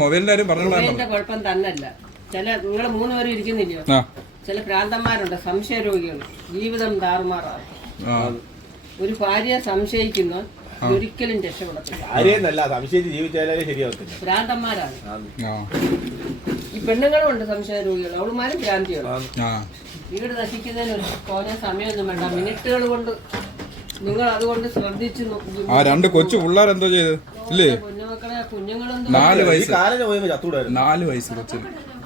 മൊബൈലിന്റെ കാര്യം പറഞ്ഞോളാം മൊബൈലിന്റെ കുഴപ്പം തന്നല്ല ചില നിങ്ങൾ മൂന്ന് പേരും ഇരിക്കുന്നില്ലയോ? ആ. ചില ഭ്രാന്തന്മാരുണ്ട് സംശയ രോഗികൾ ജീവിതം താറുമാറാണ്. ആ. ഒരു ഭാര്യയെ സംശയിക്കുന്ന ഒരിക്കലും രക്ഷപ്പെടത്തില്ല. ആരെയെന്നല്ല സംശയിച്ച് ജീവിച്ചാലേ ശരിയാവത്തില്ല. ഭ്രാന്തന്മാരാണ്. ആ. ഈ പെണ്ണുങ്ങളും ഉണ്ട് സംശയ രോഗികൾ അവളുമാരും ഭ്രാന്തിയാണ് ആ. വീട് നശിക്കുന്നതിന് ഒരു കുറേ സമയമൊന്നും വേണ്ട. മിനിറ്റുകൾ കൊണ്ട് നിങ്ങൾ അതുകൊണ്ട് ശ്രദ്ധിച്ചു നോക്കൂ. ആ രണ്ട് കൊച്ചു പിള്ളേർ എന്തോ ചെയ്ത്. ഇല്ലേ? നാല് വയസ്സ്. നാല് വയസ്സ് കൊച്ചിന്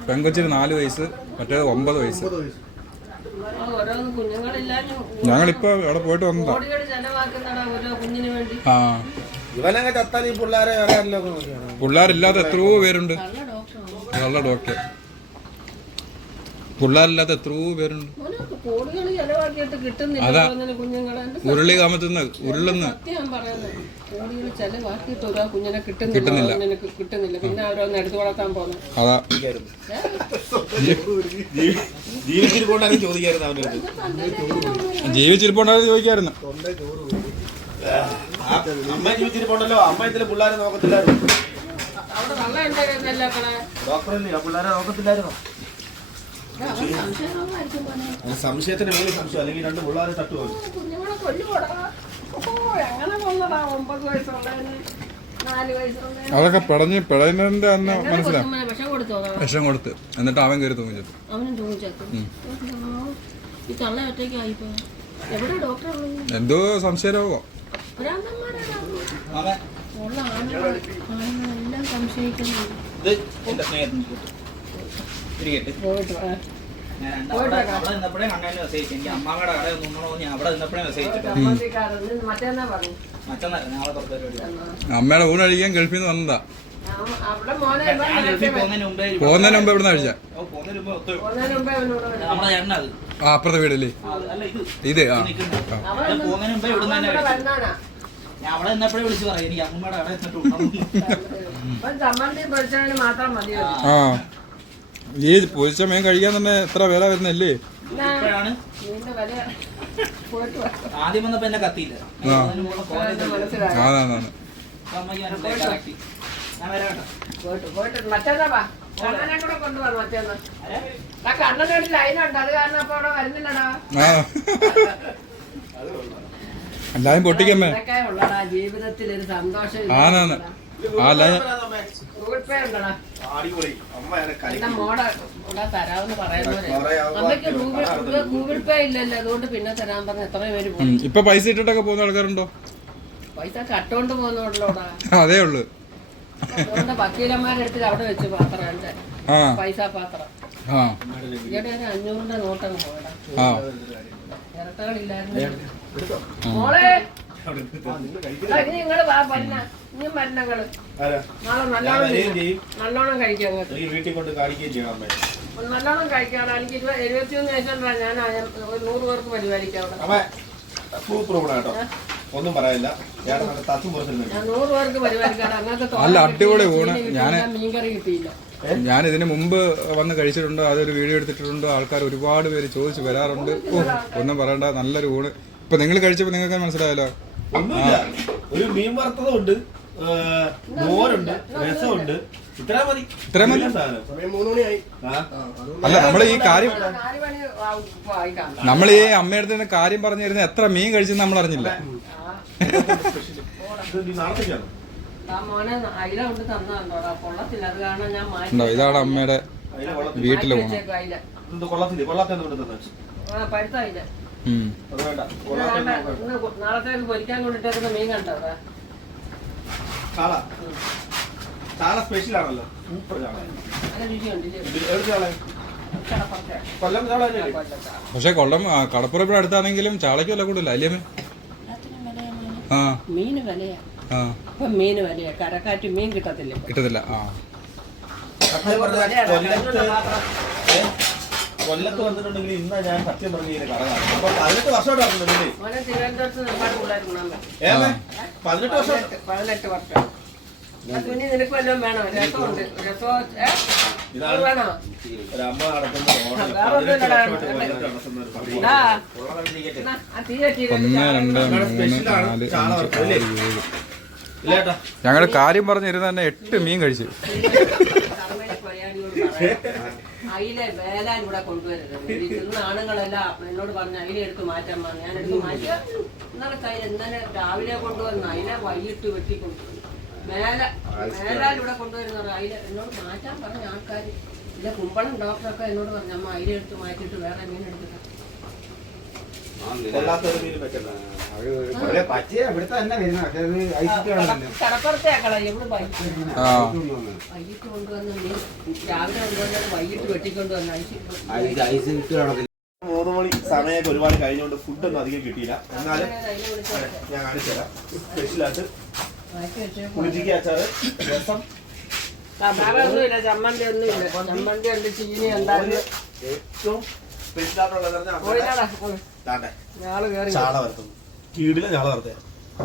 പെങ്കൊച്ചിന് നാല് വയസ്സ് മറ്റേത് ഒമ്പത് വയസ്സ്. ഞങ്ങളിപ്പോ അവിടെ പോയിട്ട് വന്നതാ. കോടികൾ ചെലവാക്കുന്നടാ ഓരോ കുഞ്ഞിന് വേണ്ടി. ആ. പിള്ളേരില്ലാത്ത എത്രയോ പേരുണ്ട്. നല്ല ഡോക്ടർ. പിള്ളേരില്ലാത്ത എത്രയോ പേരുണ്ട്. കോടികൾ ചെലവാക്കിയിട്ട് കിട്ടുന്നില്ല കുഞ്ഞുങ്ങളെ. ഉരുളി ഉരുളുന്ന്. സത്യം പറയുന്നത്. ചെലവാക്കിയിട്ട് ഒരു കുഞ്ഞിനെ കിട്ടുന്നില്ല കുഞ്ഞിനെ കിട്ടുന്നില്ല. പിന്നെ അവരൊന്ന് എടുത്തു വളർത്താൻ പോകുന്നു അതാ. ചോദിക്കായിരുന്നു അവന്റെ അടുത്ത്. ചോദിക്കായിരുന്നു. അമ്മ ജീവിച്ചിരിപ്പോണ്ടല്ലോ. അമ്മ ഇതിലെ പിള്ളേരെ നോക്കത്തില്ലായിരുന്നു. ആ പിള്ളേരെ നോക്കത്തില്ലായിരുന്നു അവൻ സംശയമായിരിക്കും മോനെ അതിന് സംശയത്തിന് മേലെ സംശയം അല്ലെങ്കിൽ രണ്ട് പിള്ളേരെ തട്ടുപോയി കുഞ്ഞുങ്ങളെ കൊല്ലുകൂടാ ഓ എങ്ങനെ കൊല്ലടാ ഒമ്പത് വയസ്സുള്ളതിന് അതൊക്കെ പിടഞ്ഞ് പിടയുന്നതിന്റെ അന്ന് മനസ്സിലാവും വിഷം കൊടുത്തോ എന്നിട്ട് അവൻ കയറി തൂങ്ങി ഡോക്ടർ എന്തോ ഭ്രാന്തന്മാരാണ്? ഉള്ള അമ്മയുടെ ഊണ് കഴിക്കാൻ ഗൾഫിൽ നിന്ന് വന്നതാ. പോകുന്നതിന് മുമ്പേ എവിടെ കഴിച്ച ആ അപ്പുറത്തെ വീടല്ലേ? ഇത് ഇത് ആ. അവിടെ നിന്നപ്പോഴേ വിളിച്ചു പറയാം. എനിക്ക് മാത്രം മതിയോ? ഈ പൊരിച്ച മീൻ കഴിക്കാൻ തന്നെ എത്ര വില വരുന്നല്ലേ? ഇപ്പോഴാണ്? നിന്റെ വില പോയിട്ട് വാ. ആദ്യം വന്നപ്പോ എന്നെ കത്തിയില്ല. ആ. അതിന് മുകളിൽ കോലത്തിൽ മനസ്സിലായി. അതാണ് അപ്പൊ അമ്മയ്ക്ക് ഞാൻ ഇട്ടേ കറക്റ്റ്. ഞാൻ വരാം കേട്ടോ. പോയിട്ട് പോയിട്ട് മറ്റേന്നാ വാ. കണ്ണനെ കൂടെ കൊണ്ടുപോകണം മറ്റേന്ന്. ആ കണ്ണന്റെ ഒരു ലൈനുണ്ട് അത് കാരണം അപ്പൊ അവിടെ വരുന്നില്ലടാ. ആ. എല്ലാരും പൊട്ടിക്കമ്മേ. ഇതൊക്കെ ഉള്ളടാ. ജീവിതത്തിൽ ഒരു സന്തോഷം ആണാണ് ആ ലൈ ഗൂഗിൾ പേ ഉണ്ടടാ അടിപൊളി. അമ്മ എന്നെ കലക്കി. എന്റെ മോടെ ഇവിടെ തരാമെന്ന് പറയുന്നവരെ. പറയാം. അമ്മയ്ക്ക് ഗൂഗിൾ ഗൂഗിൾ പേ ഇല്ലല്ലോ. അതുകൊണ്ട് പിന്നെ തരാൻ പറഞ്ഞ എത്ര പേര് പോകും ഉം. ഇപ്പൊ പൈസ ഇട്ടിട്ടൊക്കെ പോകുന്ന ആൾക്കാരുണ്ടോ? പൈസ കട്ടോണ്ട് പോകുന്നോടല്ലോടാ അതേ ഉള്ളു. വക്കീലന്മാരെടുത്ത് അവിടെ വെച്ച് പാത്രം എന്റെ പൈസ പാത്രം. ആ. ഈയിടെ ഒരു അഞ്ഞൂറിന്റെ നോട്ടങ്ങ് പോയടാ. ആ. ഇരട്ടകളില്ലായിരുന്നു. മോളെ ഞാൻ നല്ലോണം വരികയും തിന്നോ. നല്ലോണം കഴിക്കാം അങ്ങോട്ട് എനിക്ക് വീട്ടിൽ കൊണ്ട് കാണിക്കുകയും ചെയ്യണം നല്ലോണം കഴിക്കാടാ എനിക്ക് എഴുപത്തിയൊന്ന് വയസ്സുണ്ടാ ഞാൻ ആ- ഒരു നൂറ് പേർക്ക് പരിപാലിക്കാം അവിടെ സൂപ്പർ കേട്ടോ ഒന്നും പറയാനില്ല നൂറ് പേർക്ക് അല്ല, അടിപൊളി ഊണ്. ഞാൻ മീൻകറി കിട്ടിയില്ല. ഞാൻ ഇതിന് മുമ്പ് വന്ന് കഴിച്ചിട്ടുണ്ട്. അതൊരു വീഡിയോ എടുത്തിട്ടുണ്ട്? ആൾക്കാർ ഒരുപാട് പേര് ചോദിച്ചു വരാറുണ്ട്. ഒന്നും പറയണ്ട. നല്ലൊരു ഊണ്. ഇപ്പൊ നിങ്ങൾ കഴിച്ചപ്പോ നിങ്ങൾക്ക് മനസ്സിലായല്ലോ. ഒന്നുമില്ല. ഒരു മീൻ വറുത്തതുണ്ട് മോരുണ്ട് രസമുണ്ട്. ഇത്ര മതി. അല്ല നമ്മൾ ഈ കാര്യം നമ്മൾ ഈ അമ്മയുടെ തന്നെ കാര്യം പറഞ്ഞു തരുന്ന എത്ര മീൻ കഴിച്ചെന്ന് നമ്മൾ അറിഞ്ഞില്ല. കൊള്ളത്തില്ല. ഇതാണ് അമ്മയുടെ വീട്ടിലെ ഇത് കൊള്ളാത്ത നാളത്തേക്ക് പൊരിക്കാൻ കൊണ്ടിട്ടേക്കുന്ന മീൻ കണ്ടോ ദാ. ചാള ചാള സ്പെഷ്യൽ ആണല്ലോ സൂപ്പർ ചാള പക്ഷെ കൊല്ലം ഇവിടെ അടുത്താണെങ്കിലും ചാളയ്ക്ക് വില കൂടുതല അല്ലേ ആ. മീന് വിലയാ. ആ. ഇപ്പൊ മീന് വിലയാ. കരക്കാറ്റ് മീൻ കിട്ടത്തില്ല. കിട്ടത്തില്ല ആ. കൊല്ലത്ത് വന്നിട്ടുണ്ടെങ്കിൽ ഇന്നാ ഞാൻ സത്യം പറഞ്ഞ ഇതിന് കട കാണും അപ്പൊ പതിനെട്ട് വർഷമായിട്ട് നടക്കുന്നുണ്ടല്ലേ മോനെ തിരുവനന്തപുരത്ത് ഒരുപാട് പിള്ളേർ ഗുണം ഏ പതിനെട്ട് വർഷം? പതിനെട്ട് വർഷം. ആ നിനക്ക് വല്ലതും വേണോ? രസമുണ്ട് വേണോ? ഒരമ്മ നടത്തുന്ന കാര്യം പറഞ്ഞിരുന്ന തന്നെ എട്ട് മീൻ കഴിച്ചു. അയിലെ വേലാൻ ഇവിടെ കൊണ്ടുവരരുത്. ഇന്ന് ആണുങ്ങളെല്ലാം എന്നോട് പറഞ്ഞു അയിലെ എടുത്ത് മാറ്റാൻ പറഞ്ഞു. ഞാൻ എടുത്ത് മാറ്റി. ഇന്നലെ കയ്യിൽ ഇന്നലെ രാവിലെ കൊണ്ടുവന്ന അയിലെ വൈകിട്ട് വെട്ടി കൊണ്ടുവന്നു മേല മേലാൽ ഇവിടെ കൊണ്ടുവരുന്ന അയില എന്നോട് മാറ്റാൻ പറഞ്ഞ ആൾക്കാർ ഇല്ല കുമ്പളം ഡോക്ടറൊക്കെ എന്നോട് പറഞ്ഞു അമ്മ അയില എടുത്ത് മാറ്റിയിട്ട് വേറെ മീൻ എടുത്തിട്ട് തന്നെ പക്ഷെ മൂന്ന് മണി സമയമൊക്കെ ഒരുപാട് കഴിഞ്ഞുകൊണ്ട് ഫുഡൊന്നും അധികം കിട്ടിയില്ല എന്നാലും ഞാൻ കാണിച്ചു തരാം സ്പെഷ്യലായിട്ട് കുളിച്ചിക്ക് അച്ചാറ് രസം ചമ്മന്തി ഒന്നുമില്ല. ചമ്മന്തി ഉണ്ട് ചീനി ഉണ്ടായിരുന്നു. ഏറ്റവും ചാള വറുത്തത് കീടിലെ ചാള വറുത്തേ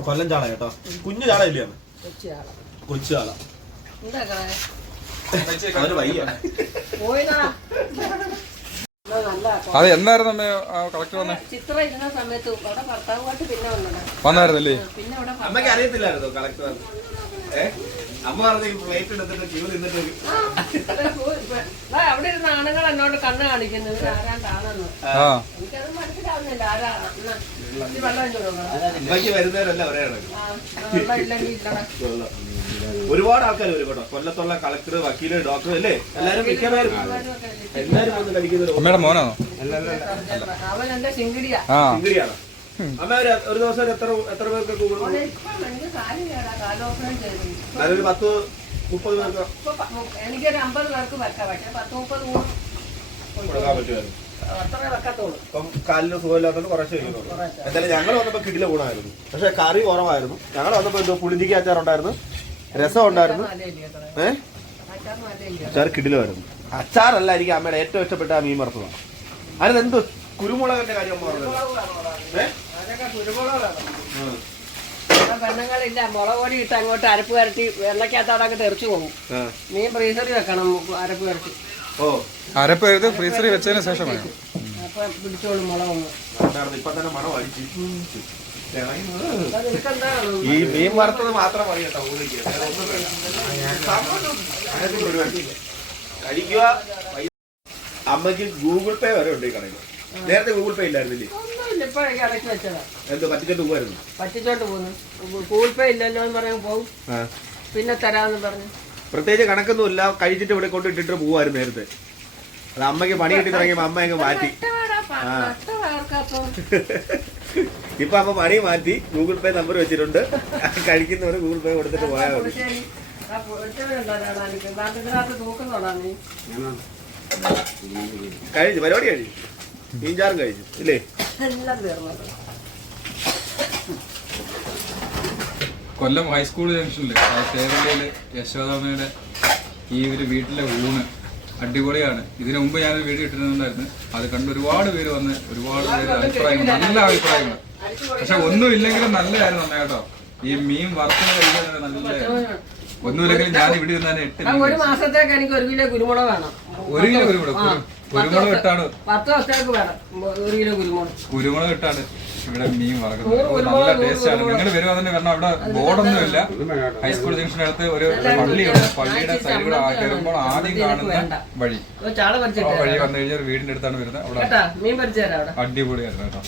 കൊല്ലം ചാള കേട്ടോ. കുഞ്ഞു ചാള ഇല്ല. കൊച്ചു ചാള. അത് എന്നായിരുന്നു അമ്മ കളക്ടർ വന്നേ? ചിത്ര ഇരുന്ന സമയത്ത് അവിടെ ഭർത്താവുമായിട്ട് പിന്നെ വന്നതാ. വന്നായിരുന്നല്ലേ? പിന്നെ അമ്മയ്ക്ക് അറിയത്തില്ലായിരുന്നു കളക്ടർ ഏ? അമ്മ പറഞ്ഞ പ്ലേറ്റ് എടുത്തിട്ട് ക്യൂ നിന്നിട്ട് അവിടെ ഇരുന്ന ആണുങ്ങൾ എന്നോട് കണ്ണ് ആരാണ്ടാണെന്ന് എനിക്കത് മനസ്സിലാവുന്നില്ല. ആരാ? വെള്ളം വരുന്നവരല്ല ഒരേ. ഒരുപാട് ആൾക്കാർ വരും കേട്ടോ. കൊല്ലത്തുള്ള കളക്ടർ വക്കീൽ ഡോക്ടർ അല്ലേ? എല്ലാരും മിക്കവാറും എല്ലാരും വന്ന് മോനാണോ? അവൻ എന്റെ ഇംഗ്രിയാണ് അമ്മ ഒരു ഒരു ദിവസം എത്ര എത്ര പേർക്ക് കൂടും അവനെ ഇപ്പൊ എനിക്ക് കാര്യം കേടാ കാലോപനം ചെയ്തു ഞാനൊരു പത്ത് മുപ്പത് പേർക്ക് എനിക്കൊരു അമ്പത് പേർക്ക് വെക്കാം. പക്ഷെ പത്ത് മുപ്പത് കൂടെ കൊടുക്കാൻ പറ്റുമായിരുന്നു ഇപ്പം കാലിന് സുഖമില്ലാത്തത് കുറച്ച് കഴിക്കുന്നുള്ളൂ എന്തായാലും ഞങ്ങൾ വന്നപ്പോൾ കിടില ഗുണമായിരുന്നു. പക്ഷെ കറി കുറവായിരുന്നു. ഞങ്ങൾ വന്നപ്പോൾ എന്തോ പുളിഞ്ചിക്ക് അച്ചാറുണ്ടായിരുന്നു. രസം ഉണ്ടായിരുന്നു. അത്ര. ഏഹ് അച്ചാർ കിടിലമായിരുന്നു. അച്ചാറല്ല എനിക്ക് അമ്മയുടെ ഏറ്റവും ഇഷ്ടപ്പെട്ട ആ മീൻ വറുത്തതാണ്. അതിന് എന്ത് കുരുമുളകിന്റെ കാര്യം അമ്മ ഏഹ് പെണ്ണുങ്ങളില്ല മുളക് പൊടി ഇട്ട് അങ്ങോട്ട് അരപ്പ് കരട്ടി വെള്ളക്കകത്തോടെ അങ്ങ് തെറിച്ചു പോകും. മീൻ ഫ്രീസറിൽ വെക്കണം അരപ്പ് കരട്ടി ഓ. അരപ്പ് എഴുതി ഫ്രീസറിൽ വെച്ചതിന് ശേഷം വേണം. അപ്പൊ പിടിച്ചോളും മുളക് ഉണ്ടായിരുന്നു. ഇപ്പൊ തന്നെ മണം അടിച്ച്. അത് നിനക്കെന്താ ഈ മീൻ വറുത്തത് മാത്രം മതി കേട്ടോ. കഴിക്കുക അമ്മയ്ക്ക് ഗൂഗിൾ പേ വരെ ഉണ്ട് ഈ കടയിൽ. നേരത്തെ ഗൂഗിൾ പേ ഇല്ലായിരുന്നില്ലേ? ഇപ്പോഴൊക്കെ ഇടയ്ക്ക് വെച്ചതാ. എന്തോ പറ്റിച്ചിട്ട് പോകുമായിരുന്നു പറ്റിച്ചോട്ട് പോന്നു. ഗൂഗിൾ പേ ഇല്ലല്ലോ എന്ന് പറഞ്ഞ് പോകും പിന്നെ തരാന്ന് പറഞ്ഞു. പ്രത്യേകിച്ച് കണക്കൊന്നും ഇല്ല. കഴിച്ചിട്ട് ഇവിടെ കൊണ്ട് ഇട്ടിട്ട് പോവാറ് നേരത്തെ. അത് അമ്മയ്ക്ക് പണി കിട്ടി തുടങ്ങിയപ്പോ അമ്മ അങ്ങ് മാറ്റി. ഇപ്പൊ അമ്മ പണി മാറ്റി. ഗൂഗിൾ പേ നമ്പർ വെച്ചിട്ടുണ്ട്. കഴിക്കുന്നവര് ഗൂഗിൾ പേ കൊടുത്തിട്ട് പോയാൽ മതി. കഴിച്ചു പരിപാടി കഴിഞ്ഞു. മീൻചാറും കഴിച്ചു. ഇല്ലേ? എല്ലാം തീർന്നത് കൊല്ലം ഹൈസ്കൂൾ ജംഗ്ഷനിൽ കേരളയിലെ യശോദാമയുടെ ഈ ഒരു വീട്ടിലെ ഊണ് അടിപൊളിയാണ്. ഇതിനു മുമ്പ് ഞാനൊരു വീഡിയോ ഇട്ടിരുന്നുണ്ടായിരുന്നു അത് കണ്ട് ഒരുപാട് പേര് വന്ന് ഒരുപാട് പേര് അഭിപ്രായങ്ങൾ നല്ല അഭിപ്രായങ്ങൾ. പക്ഷെ ഒന്നും ഇല്ലെങ്കിലും നല്ലതായിരുന്നു അമ്മ കേട്ടോ ഈ മീൻ വറുത്തത് കഴിക്കാൻ നല്ലതായിരുന്നു ഒന്നുമില്ലെങ്കിലും ഞാൻ ഇവിടെ ഇരുന്നാൽ എട്ട് ആ, മീൻ ഒരു മാസത്തേക്ക് എനിക്ക് ഒരു കിലോ കുരുമുളക് വേണം. ഒരു കിലോ കുരുമുളക്. ആ, കുരു- കുരുമുളക് ഇട്ടാണ് പത്ത് ദിവസത്തേക്ക് വേണം. ഒരു കിലോ കുരുമുളക്. കുരുമുളക് ഇട്ടാണ് ഇവിടെ മീൻ വറക്കുന്നത്. നല്ല ടേസ്റ്റ് ആണ്. നിങ്ങൾ വരുവാന്നെ കാരണം അവിടെ ബോർഡൊന്നും ഇല്ല ഹൈസ്കൂൾ ജംഗ്ഷനടുത്ത് ഒരു പള്ളിയുണ്ട്. പള്ളിയുടെ സൈഡിലൂടെ കയറുമ്പോൾ ആദ്യം കാണുന്ന വഴി. ചാള ആ പറിച്ചിട്ട് വഴി വന്നു കഴിഞ്ഞാൽ ഒരു വീടിന്റെ അടുത്താണ് വരുന്നത്. അവിടെ കേട്ടാ മീൻ പറിച്ചു തരാം അവിടെ. അടിപൊളിയായിരുന്നു കേട്ടോ.